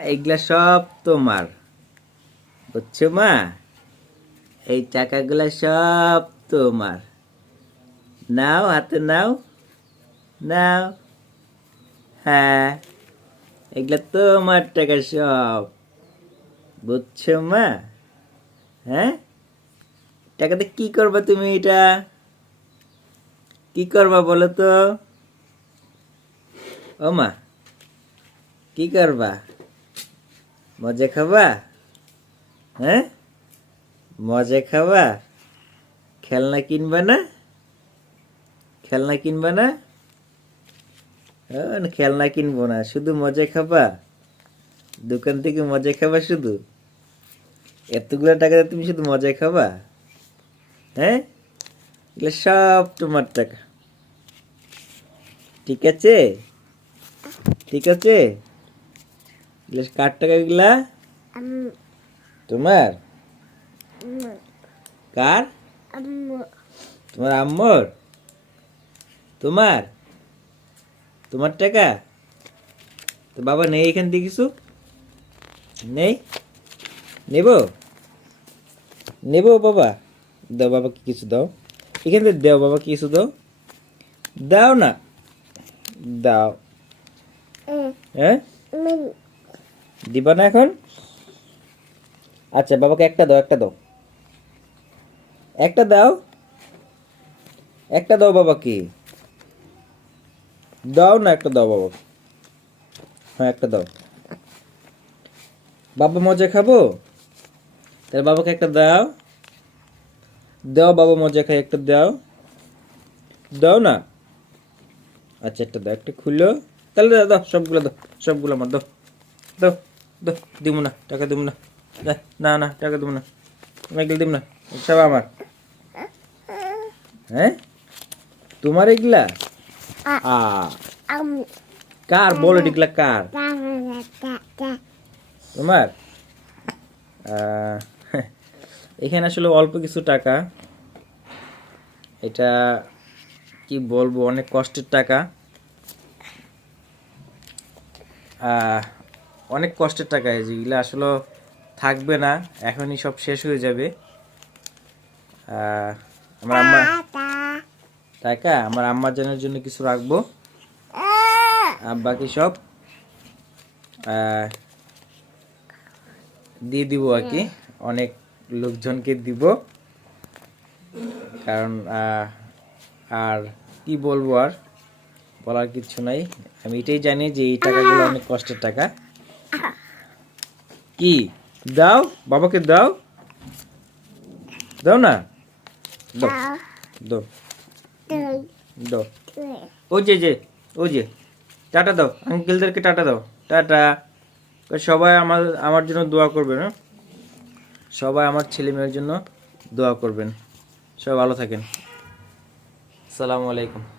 এগুলা সব তোমার, বুঝছ মা? এই টাকাগুলা সব তোমার। নাও, হাতে নাও। নাও। হ্যাঁ এগুলা তোমার টাকা সব, বুঝছ মা? হ্যাঁ? টাকাতে কি করবা তুমি এটা? কি করবা বলো তো? ও মা, কি করবা? মজা খাবা? হ্যাঁ? মজা খাবা? খেলনা কিনবা না? খেলনা কিনবা না? খেলনা কিনবো না, শুধু মজা খাবা? দোকান থেকে মজা খাবা শুধু? এতগুলো টাকা তুমি শুধু মজা খাবা? হ্যাঁ? এগুলো সব তোমার টাকা। ঠিক আছে? ঠিক আছে? কার টাকা এগুলা তোমার? কার? তোমার আম্মর? তোমার? তোমার টাকা? তো বাবা নেই এখান থেকে কিছু? নেই? নেব? নেব বাবা। দাও বাবাকে কিছু দাও? এখান থেকে দাও বাবাকে কিছু দাও? দাও না। দাও। হ্যাঁ? দিবা না এখন? আচ্ছা বাবাকে একটা দাও একটা দাও। একটা দাও। একটা দাও বাবাকে। দাও না, একটা দাও বাবা। হ্যাঁ একটা দাও। বাবা মজা খাব? তাহলে বাবাকে একটা দাও। দাও, বাবা মজা খাই একটা দাও। দাও না? আচ্ছা একটা দাও, একটা খুললো তাহলে দাও, সবগুলো দাও, সবগুলো আমার, দাও দাও। দিব না টাকা দিব না। না, না টাকা দিব না। এগুলো দিব না। সব আমার। হ্যাঁ? তোমার এগুলা? আ কার? বলো এগুলা কার? তোমার? এখানে আসলে অল্প কিছু টাকা। এটা কি বলব? অনেক কষ্টের টাকা। আহ, অনেক কষ্টের টাকা যেগুলো আসলে থাকবে না, এখনই সব শেষ হয়ে যাবে। আমার আম্মা টাকা আমার আম্মার জানার জন্য কিছু রাখব। আর বাকি সব দিয়ে দিব আর কি। অনেক লোকজনকে দিব। কারণ আর কি বলব আর? বলার কিছু নাই। আমি এটাই জানি যে এই টাকাগুলো অনেক কষ্টের টাকা। কি? দাও, বাবাকে দাও। দাও না? দাও। দাও। ও যে যে ও যে, টাটা দাও। আঙ্কেলদেরকে টাটা দাও। টাটা। সবাই আমার আমার জন্য দোয়া করবেন হ্যাঁ? সবাই আমার ছেলে মেয়ের জন্য দোয়া করবেন। সবাই ভালো থাকেন। আসসালামু আলাইকুম।